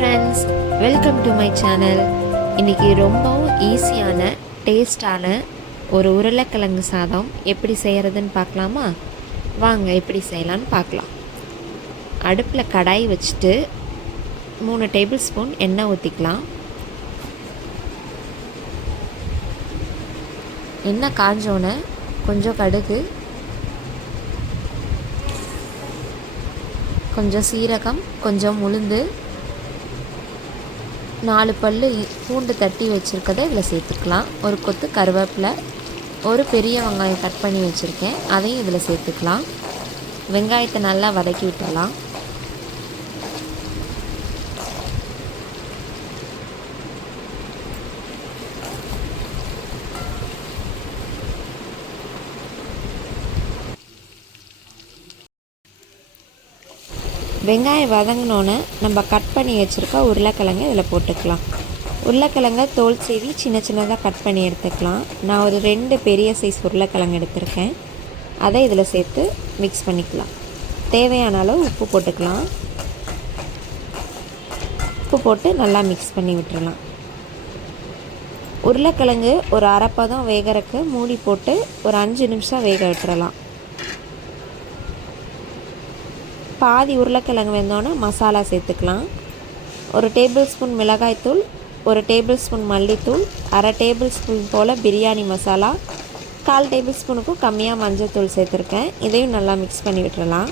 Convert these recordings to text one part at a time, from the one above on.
Friends, welcome to my channel. இன்றைக்கி ரொம்பவும் ஈஸியான டேஸ்டான ஒரு உருளைக்கிழங்கு சாதம் எப்படி செய்கிறதுன்னு பார்க்கலாமா? வாங்க எப்படி செய்யலான்னு பார்க்கலாம். அடுப்பில் கடாய் வச்சுட்டு 3 டேபிள் ஸ்பூன் எண்ணெய் ஊற்றிக்கலாம். எண்ணெய் காஞ்சோன்னே கொஞ்சம் கடுகு, கொஞ்சம் சீரகம், கொஞ்சம் உளுந்து, 4 பல் பூண்டு தட்டி வச்சுருக்கதை இதில் சேர்த்துக்கலாம். ஒரு கொத்து கருவேப்பிலை, ஒரு பெரிய வெங்காயம் கட் பண்ணி வச்சுருக்கேன், அதையும் இதில் சேர்த்துக்கலாம். வெங்காயத்தை நல்லா வதக்கி விட்டுடலாம். வெங்காயம் வதங்கினோன்னே நம்ம கட் பண்ணி வச்சுருக்க உருளைக்கிழங்கு இதில் போட்டுக்கலாம். உருளைக்கிழங்கை தோல் சீவி சின்ன சின்னதாக கட் பண்ணி எடுத்துக்கலாம். நான் ஒரு 2 பெரிய சைஸ் உருளைக்கிழங்கு எடுத்திருக்கேன், அதை இதில் சேர்த்து மிக்ஸ் பண்ணிக்கலாம். தேவையான அளவு உப்பு போட்டுக்கலாம். உப்பு போட்டு நல்லா மிக்ஸ் பண்ணி விட்டுறலாம். உருளைக்கிழங்கு ஒரு அரைப்பதம் வேகறக்கு மூடி போட்டு ஒரு 5 நிமிஷம் வேக விட்டுறலாம். பாதி உருளைக்கிழங்கு வெந்தோன்னே மசாலா சேர்த்துக்கலாம். ஒரு டேபிள் ஸ்பூன் மிளகாய்த்தூள், ஒரு டேபிள் ஸ்பூன் மல்லித்தூள், அரை டேபிள் ஸ்பூன் போல் பிரியாணி மசாலா, 1/4 டேபிள் ஸ்பூனுக்கும் கம்மியாக மஞ்சள் தூள் சேர்த்துருக்கேன். இதையும் நல்லா மிக்ஸ் பண்ணி விட்டுறலாம்.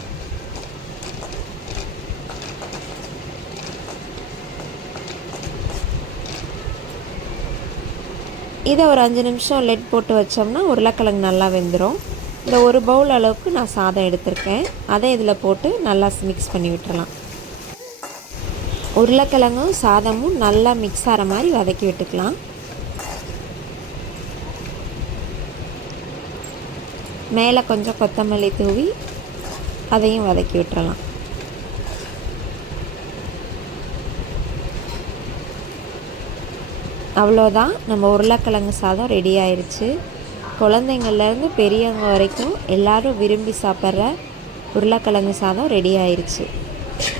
இதை ஒரு 5 நிமிஷம் லெட் போட்டு வச்சோம்னா உருளைக்கிழங்கு நல்லா வெந்துடும். இந்த ஒரு பவுல் அளவுக்கு நான் சாதம் எடுத்திருக்கேன், அதை இதில் போட்டு நல்லா மிக்ஸ் பண்ணி விட்டுறலாம். உருளைக்கிழங்கும் சாதமும் நல்லா மிக்ஸ் ஆகிற மாதிரி வதக்கி விட்டுக்கலாம். மேலே கொஞ்சம் கொத்தமல்லி தூவி அதையும் வதக்கி விட்டுறலாம். அவ்வளோதான், நம்ம உருளைக்கிழங்கு சாதம் ரெடி ஆயிடுச்சு. குழந்தைங்கள்லேருந்து பெரியவங்க வரைக்கும் எல்லோரும் விரும்பி சாப்பிட்ற உருளைக்கிழங்கு சாதம் ரெடி ஆயிடுச்சு.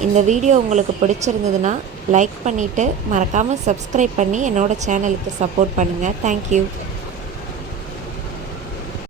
இந்த வீடியோ உங்களுக்கு பிடிச்சிருந்ததுன்னா லைக் பண்ணிவிட்டு மறக்காமல் சப்ஸ்கிரைப் பண்ணி என்னோடய சேனலுக்கு சப்போர்ட் பண்ணுங்கள். தேங்க்யூ.